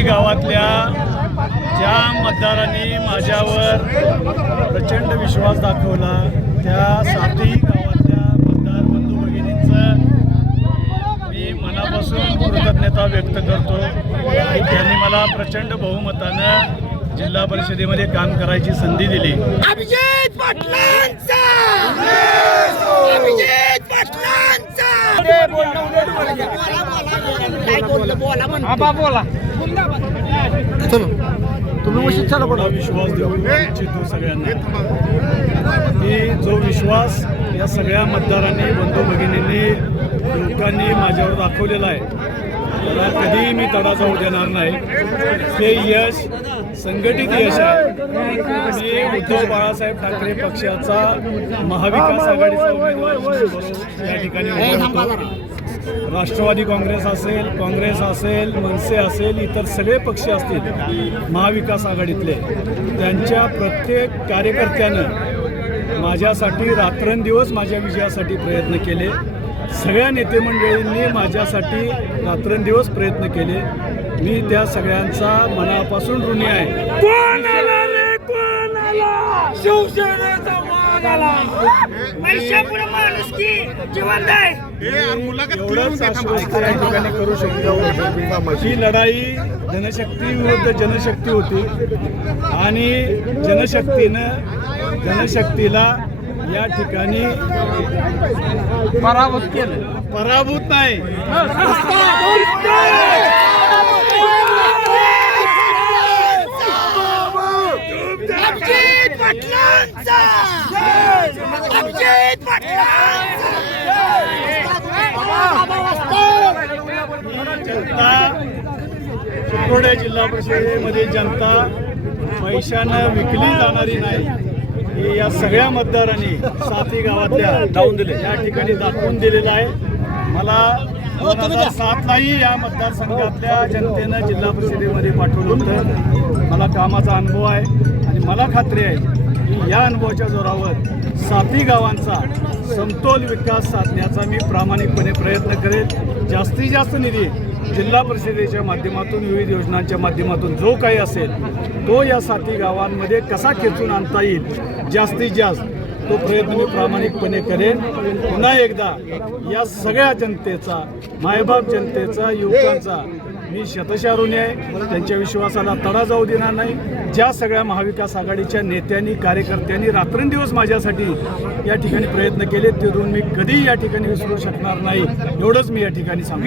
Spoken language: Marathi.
साती गावातल्या ज्या मतदारांनी माझ्यावर प्रचंड विश्वास दाखवला त्या साती गावातल्या मतदार बंधू भगिनींचं मी मनापासून कृतज्ञता व्यक्त करतो की त्यांनी मला प्रचंड बहुमतानं जिल्हा परिषदेमध्ये काम करायची संधी दिली. अभिजित पाटलांचा अभिजित पाटलांचा तुम्ही विश्वास देऊ इच्छितो सगळ्यांना की जो विश्वास या सगळ्या मतदारांनी बंधू भगिनींनी लोकांनी माझ्यावर दाखवलेला आहे त्याला कधीही मी तडा जाऊ देणार नाही. ते यश संघटित यश आहे. मी उद्धव बाळासाहेब ठाकरे पक्षाचा महाविकास आघाडीचा उमेदवार म्हणून या ठिकाणी उभा होतो. राष्ट्रवादी काँग्रेस असेल मनसे असेल इतर सगळे पक्ष असतील महाविकास आघाडीतले त्यांच्या प्रत्येक कार्यकर्त्यानं माझ्यासाठी रात्रंदिवस माझ्या विजयासाठी प्रयत्न केले. सगळ्या नेते मंडळींनी माझ्यासाठी रात्रंदिवस प्रयत्न केले. मी त्या सगळ्यांचा मनापासून ऋणी आहे. एवढंच आश्वस्त या ठिकाणी करू शकतो. ही लढाई जनशक्ती विरुद्ध जनशक्ती होती आणि जनशक्तीला या ठिकाणी पराभूत केलं. पराभूत नाही चिकोडे जिल्हा परिषदेमध्ये जनता पैशानं विकली जाणारी नाही हे या सगळ्या मतदारांनी साती गावातल्या या ठिकाणी दाखवून दिलेलं आहे. मला 2007लाही या मतदारसंघातल्या जनतेनं जिल्हा परिषदेमध्ये पाठवलं होतं. मला कामाचा अनुभव आहे आणि मला खात्री आहे की या अनुभवाच्या जोरावर साती गावांचा समतोल विकास साधण्याचा मी प्रामाणिकपणे प्रयत्न करेन. जास्तीत जास्त निधी जिल्हा परिषदेच्या माध्यमातून विविध योजनांच्या माध्यमातून जो काही असेल तो या साती गावांमध्ये कसा खेचून आणता येईल जास्तीत जास्त तो प्रयत्न मी प्रामाणिकपणे करेन. पुन्हा एकदा या सगळ्या जनतेचा मायबाप जनतेचा युवकांचा मी शतशः ऋणी आहे. त्यांच्या विश्वासाला तडा जाऊ देणार नाही. ज्या सगळ्या महाविकास आघाडीच्या नेत्यांनी कार्यकर्त्यांनी रात्रंदिवस माझ्यासाठी या ठिकाणी प्रयत्न केले ते ऋण मी कधीही या ठिकाणी विसरू शकणार नाही. एवढंच मी या ठिकाणी सांगतो.